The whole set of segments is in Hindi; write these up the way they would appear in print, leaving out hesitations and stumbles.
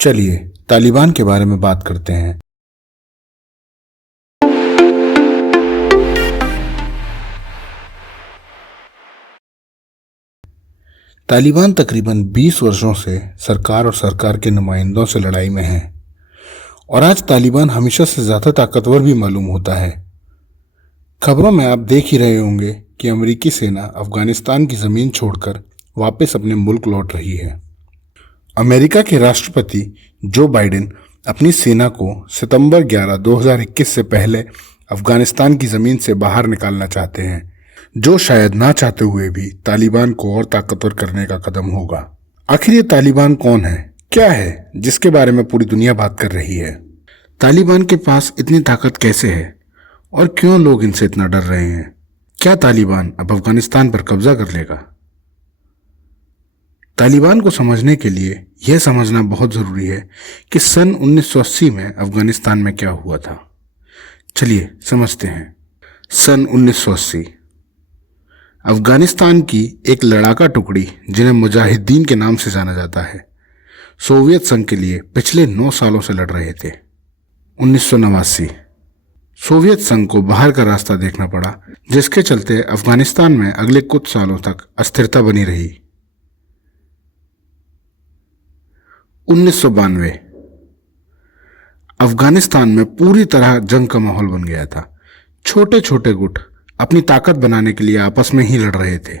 चलिए तालिबान के बारे में बात करते हैं। तालिबान तकरीबन 20 वर्षों से सरकार और सरकार के नुमाइंदों से लड़ाई में है और आज तालिबान हमेशा से ज़्यादा ताकतवर भी मालूम होता है। खबरों में आप देख ही रहे होंगे कि अमेरिकी सेना अफगानिस्तान की ज़मीन छोड़कर वापस अपने मुल्क लौट रही है। अमेरिका के राष्ट्रपति जो बाइडेन अपनी सेना को सितंबर 11, 2021 से पहले अफगानिस्तान की ज़मीन से बाहर निकालना चाहते हैं, जो शायद ना चाहते हुए भी तालिबान को और ताकतवर करने का कदम होगा। आखिर ये तालिबान कौन है, क्या है जिसके बारे में पूरी दुनिया बात कर रही है? तालिबान के पास इतनी ताकत कैसे है और क्यों लोग इनसे इतना डर रहे हैं? क्या तालिबान अब अफगानिस्तान पर कब्जा कर लेगा? तालिबान को समझने के लिए यह समझना बहुत ज़रूरी है कि सन 1980 में अफगानिस्तान में क्या हुआ था। चलिए समझते हैं। सन 1980 अफगानिस्तान की एक लड़ाका टुकड़ी, जिन्हें मुजाहिदीन के नाम से जाना जाता है, सोवियत संघ के लिए पिछले 9 सालों से लड़ रहे थे। 1989 सोवियत संघ को बाहर का रास्ता देखना पड़ा, जिसके चलते अफगानिस्तान में अगले कुछ सालों तक अस्थिरता बनी रही। 1992 अफगानिस्तान में पूरी तरह जंग का माहौल बन गया था। छोटे छोटे गुट अपनी ताकत बनाने के लिए आपस में ही लड़ रहे थे।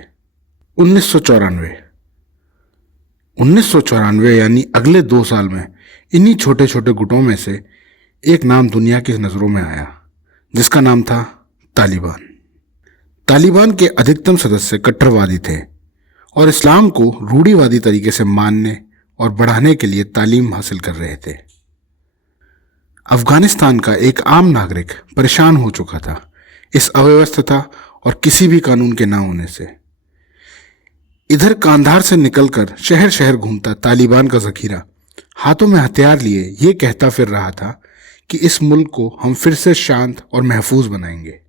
1994 यानी अगले 2 साल में इन्हीं छोटे छोटे गुटों में से एक नाम दुनिया की नज़रों में आया, जिसका नाम था तालिबान। तालिबान के अधिकतम सदस्य कट्टरवादी थे और इस्लाम को रूढ़िवादी तरीके से मानने और बढ़ाने के लिए तालीम हासिल कर रहे थे। अफगानिस्तान का एक आम नागरिक परेशान हो चुका था इस अव्यवस्था और किसी भी कानून के ना होने से। इधर कांधार से निकलकर शहर शहर घूमता तालिबान का जखीरा हाथों में हथियार लिए ये कहता फिर रहा था कि इस मुल्क को हम फिर से शांत और महफूज बनाएंगे।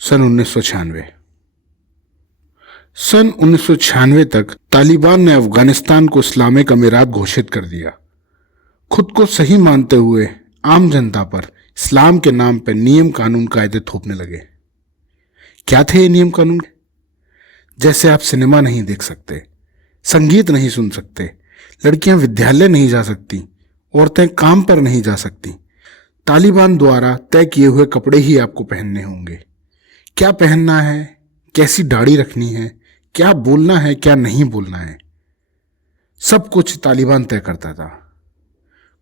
सन 1996 तक तालिबान ने अफगानिस्तान को इस्लामिक अमीरात घोषित कर दिया। खुद को सही मानते हुए आम जनता पर इस्लाम के नाम पर नियम कानून कायदे थोपने लगे। क्या थे ये नियम कानून? जैसे आप सिनेमा नहीं देख सकते, संगीत नहीं सुन सकते, लड़कियां विद्यालय नहीं जा सकती, औरतें काम पर नहीं जा सकती, तालिबान द्वारा तय किए हुए कपड़े ही आपको पहनने होंगे। क्या पहनना है, कैसी दाढ़ी रखनी है, क्या बोलना है, क्या नहीं बोलना है, सब कुछ तालिबान तय करता था।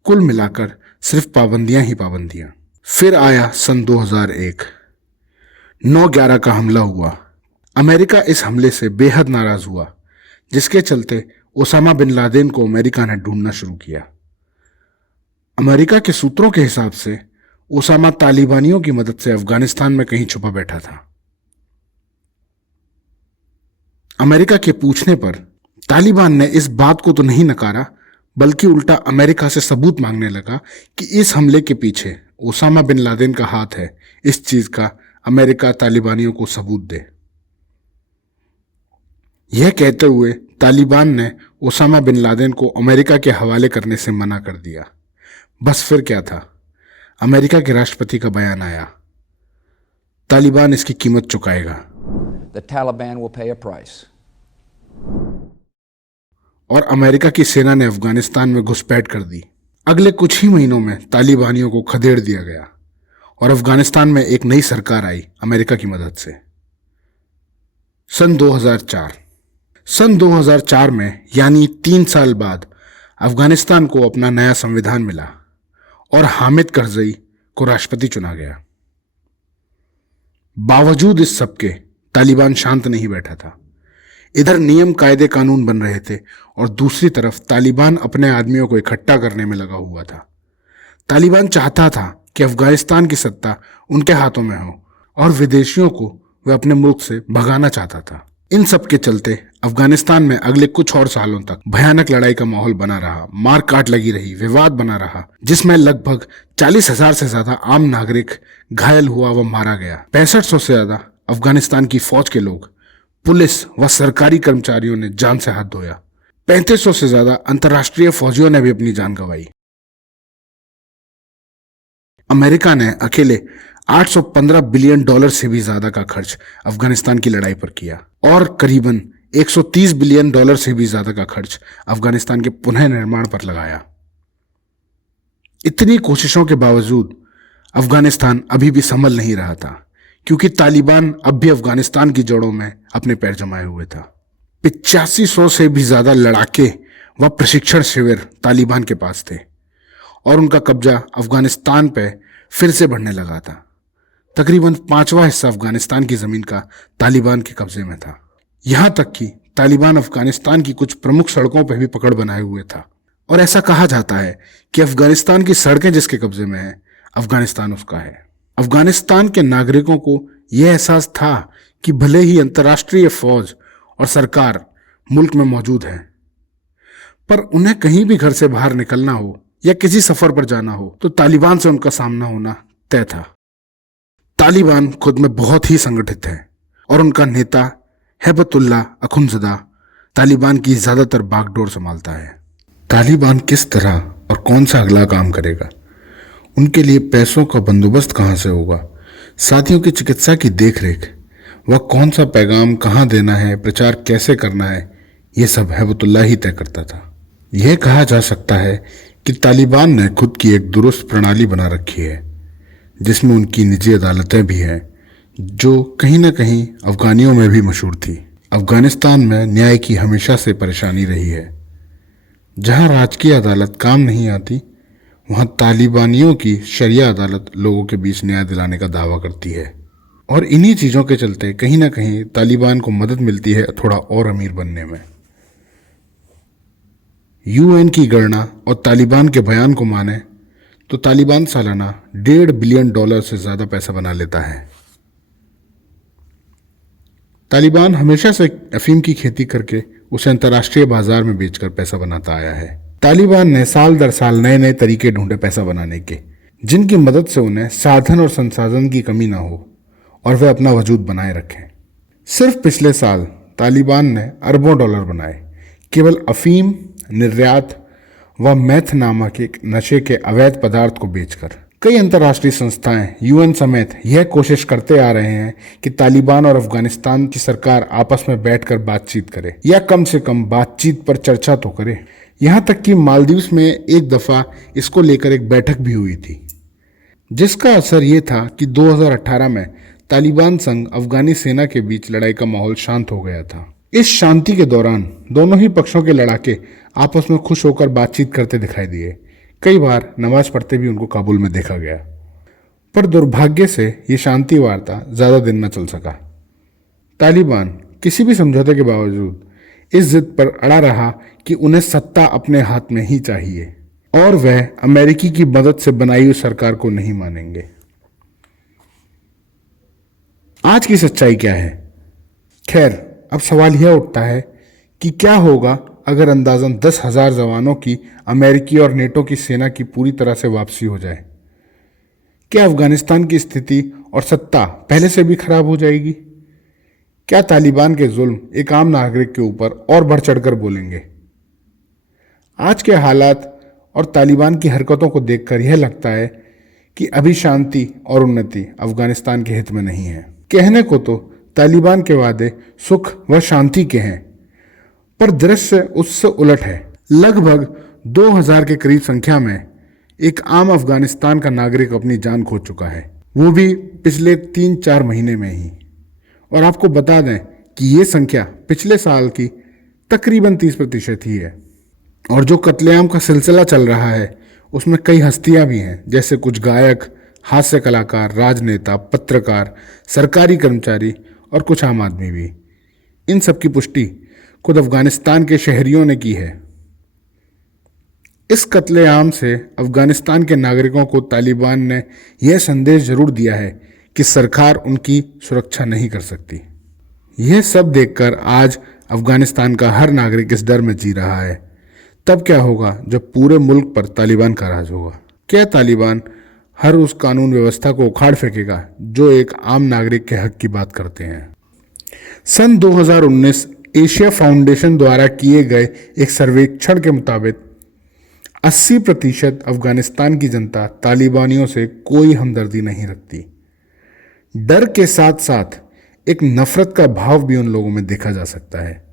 कुल मिलाकर सिर्फ पाबंदियां ही पाबंदियां। फिर आया सन 2001, 9/11 का हमला हुआ। अमेरिका इस हमले से बेहद नाराज हुआ, जिसके चलते ओसामा बिन लादेन को अमेरिका ने ढूंढना शुरू किया। अमेरिका के सूत्रों के हिसाब से ओसामा तालिबानियों की मदद से अफगानिस्तान में कहीं छुपा बैठा था। अमेरिका के पूछने पर तालिबान ने इस बात को तो नहीं नकारा, बल्कि उल्टा अमेरिका से सबूत मांगने लगा कि इस हमले के पीछे ओसामा बिन लादेन का हाथ है। इस चीज का अमेरिका तालिबानियों को सबूत दे। यह कहते हुए तालिबान ने ओसामा बिन लादेन को अमेरिका के हवाले करने से मना कर दिया। बस फिर क्या था, अमेरिका के राष्ट्रपति का बयान आया, तालिबान इसकी कीमत चुकाएगा। The Taliban will pay a price. और अमेरिका की सेना ने अफगानिस्तान में घुसपैठ कर दी। अगले कुछ ही महीनों में तालिबानियों को खदेड़ दिया गया और अफगानिस्तान में एक नई सरकार आई अमेरिका की मदद से। सन 2004 में यानी 3 साल बाद अफगानिस्तान को अपना नया संविधान मिला और हामिद करजई को राष्ट्रपति चुना गया। बावजूद इस सबके तालिबान शांत नहीं बैठा था। इधर नियम कायदे कानून बन रहे थे और दूसरी तरफ तालिबान अपने आदमियों को इकट्ठा करने में लगा हुआ था। तालिबान चाहता था कि अफगानिस्तान की सत्ता उनके हाथों में हो और विदेशियों को वह अपने मुल्क से भगाना चाहता था। इन सब के चलते अफगानिस्तान में अगले कुछ और सालों तक भयानक लड़ाई का माहौल बना रहा, मार काट लगी रही, विवाद बना रहा, जिसमें लगभग 40,000 से ज्यादा आम नागरिक घायल हुआ व मारा गया। 6500 से ज्यादा अफगानिस्तान की फौज के लोग, पुलिस व सरकारी कर्मचारियों ने जान से हाथ धोया। 3500 से ज्यादा अंतर्राष्ट्रीय फौजियों ने भी अपनी जान गंवाई। अमेरिका ने अकेले 815 बिलियन डॉलर से भी ज्यादा का खर्च अफगानिस्तान की लड़ाई पर किया और करीबन 130 बिलियन डॉलर से भी ज्यादा का खर्च अफगानिस्तान के पुनः निर्माण पर लगाया। इतनी कोशिशों के बावजूद अफगानिस्तान अभी भी संभल नहीं रहा था, क्योंकि तालिबान अब भी अफगानिस्तान की जड़ों में अपने पैर जमाए हुए था। 8500 से भी ज्यादा लड़ाके व प्रशिक्षण शिविर तालिबान के पास थे और उनका कब्जा अफगानिस्तान पे फिर से बढ़ने लगा था। तकरीबन 5वां हिस्सा अफगानिस्तान की जमीन का तालिबान के कब्जे में था। यहां तक कि तालिबान अफगानिस्तान की कुछ प्रमुख सड़कों पर भी पकड़ बनाए हुए था और ऐसा कहा जाता है कि अफगानिस्तान की सड़कें जिसके कब्जे में है, अफगानिस्तान उसका है। अफगानिस्तान के नागरिकों को यह एहसास था कि भले ही अंतर्राष्ट्रीय फौज और सरकार मुल्क में मौजूद है, पर उन्हें कहीं भी घर से बाहर निकलना हो या किसी सफर पर जाना हो तो तालिबान से उनका सामना होना तय था। तालिबान खुद में बहुत ही संगठित है और उनका नेता हैबतुल्लाह अखुंजदा तालिबान की ज्यादातर बागडोर संभालता है। तालिबान किस तरह और कौन सा अगला काम करेगा, उनके लिए पैसों का बंदोबस्त कहाँ से होगा, साथियों की चिकित्सा की देखरेख, वह कौन सा पैगाम कहाँ देना है, प्रचार कैसे करना है, ये सब हैबतुल्लाह ही तय करता था। यह कहा जा सकता है कि तालिबान ने खुद की एक दुरुस्त प्रणाली बना रखी है, जिसमें उनकी निजी अदालतें भी हैं, जो कहीं ना कहीं अफगानियों में भी मशहूर थी। अफगानिस्तान में न्याय की हमेशा से परेशानी रही है। जहां राजकीय अदालत काम नहीं आती, वहां तालिबानियों की शरिया अदालत लोगों के बीच न्याय दिलाने का दावा करती है और इन्हीं चीज़ों के चलते कहीं ना कहीं तालिबान को मदद मिलती है थोड़ा और अमीर बनने में। यूएन की गणना और तालिबान के बयान को माने तो तालिबान सालाना $1.5 बिलियन से ज़्यादा पैसा बना लेता है। तालिबान हमेशा से अफीम की खेती करके उसे अंतर्राष्ट्रीय बाजार में बेचकर पैसा बनाता आया है। तालिबान ने साल दर साल नए नए तरीके ढूंढे पैसा बनाने के, जिनकी मदद से उन्हें साधन और संसाधन की कमी ना हो और वे अपना वजूद बनाए रखें। सिर्फ पिछले साल तालिबान ने अरबों डॉलर बनाए केवल अफीम, निर्यात व मैथ नामक एक नशे के अवैध पदार्थ को बेचकर। कई अंतर्राष्ट्रीय संस्थाएं, यूएन समेत यह कोशिश करते आ रहे हैं कि तालिबान और अफगानिस्तान की सरकार आपस में बैठकर बातचीत करे या कम से कम बातचीत पर चर्चा तो करे। यहां तक कि मालदीव्स में एक दफा इसको लेकर एक बैठक भी हुई थी, जिसका असर ये था कि 2018 में तालिबान संग अफगानी सेना के बीच लड़ाई का माहौल शांत हो गया था। इस शांति के दौरान दोनों ही पक्षों के लड़ाके आपस में खुश होकर बातचीत करते दिखाई दिए। कई बार नमाज पढ़ते भी उनको काबुल में देखा गया, पर दुर्भाग्य से ये शांति वार्ता ज्यादा दिन न चल सका। तालिबान किसी भी समझौते के बावजूद इस जिद पर अड़ा रहा कि उन्हें सत्ता अपने हाथ में ही चाहिए और वह अमेरिकी की मदद से बनाई हुई सरकार को नहीं मानेंगे। आज की सच्चाई क्या है? खैर, अब सवाल यह उठता है कि क्या होगा अगर अंदाजन 10,000 जवानों की अमेरिकी और नेटो की सेना की पूरी तरह से वापसी हो जाए? क्या अफगानिस्तान की स्थिति और सत्ता पहले से भी खराब हो जाएगी? क्या तालिबान के जुल्म एक आम नागरिक के ऊपर और बढ़ चढ़कर बोलेंगे? आज के हालात और तालिबान की हरकतों को देखकर यह लगता है कि अभी शांति और उन्नति अफगानिस्तान के हित में नहीं है। कहने को तो तालिबान के वादे सुख व शांति के हैं, पर दृश्य उससे उलट है। लगभग 2000 के करीब संख्या में एक आम अफगानिस्तान का नागरिक अपनी जान खो चुका है, वो भी पिछले 3-4 महीने में ही। और आपको बता दें कि ये संख्या पिछले साल की तकरीबन 30% ही है। और जो कत्लेआम का सिलसिला चल रहा है उसमें कई हस्तियां भी हैं, जैसे कुछ गायक, हास्य कलाकार, राजनेता, पत्रकार, सरकारी कर्मचारी और कुछ आम आदमी भी। इन सब की पुष्टि खुद अफगानिस्तान के शहरियों ने की है। इस कत्लेआम से अफगानिस्तान के नागरिकों को तालिबान ने यह संदेश जरूर दिया है कि सरकार उनकी सुरक्षा नहीं कर सकती। यह सब देखकर आज अफगानिस्तान का हर नागरिक इस डर में जी रहा है। तब क्या होगा जब पूरे मुल्क पर तालिबान का राज होगा? क्या तालिबान हर उस कानून व्यवस्था को उखाड़ फेंकेगा जो एक आम नागरिक के हक की बात करते हैं? सन 2019 एशिया फाउंडेशन द्वारा किए गए एक सर्वेक्षण के मुताबिक 80% अफगानिस्तान की जनता तालिबानियों से कोई हमदर्दी नहीं रखती। डर के साथ साथ एक नफरत का भाव भी उन लोगों में देखा जा सकता है।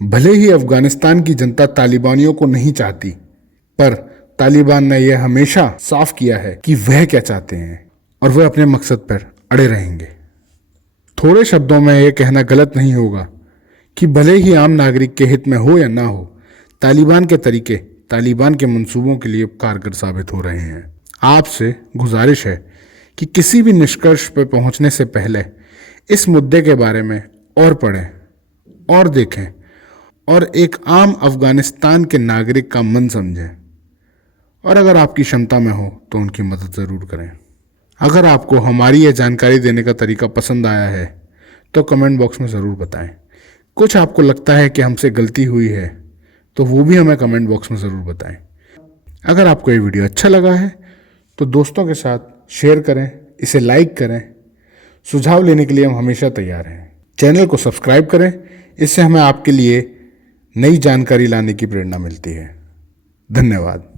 भले ही अफगानिस्तान की जनता तालिबानियों को नहीं चाहती, पर तालिबान ने यह हमेशा साफ किया है कि वह क्या चाहते हैं और वह अपने मकसद पर अड़े रहेंगे। थोड़े शब्दों में यह कहना गलत नहीं होगा कि भले ही आम नागरिक के हित में हो या ना हो, तालिबान के तरीके तालिबान के मंसूबों के लिए कारगर साबित हो रहे हैं। आपसे गुजारिश है कि किसी भी निष्कर्ष पर पहुंचने से पहले इस मुद्दे के बारे में और पढ़ें और देखें और एक आम अफगानिस्तान के नागरिक का मन समझें, और अगर आपकी क्षमता में हो तो उनकी मदद ज़रूर करें। अगर आपको हमारी यह जानकारी देने का तरीका पसंद आया है तो कमेंट बॉक्स में ज़रूर बताएं। कुछ आपको लगता है कि हमसे गलती हुई है तो वो भी हमें कमेंट बॉक्स में ज़रूर बताएं। अगर आपको ये वीडियो अच्छा लगा है तो दोस्तों के साथ शेयर करें, इसे लाइक करें। सुझाव लेने के लिए हम हमेशा तैयार हैं। चैनल को सब्सक्राइब करें, इससे हमें आपके लिए नई जानकारी लाने की प्रेरणा मिलती है। धन्यवाद।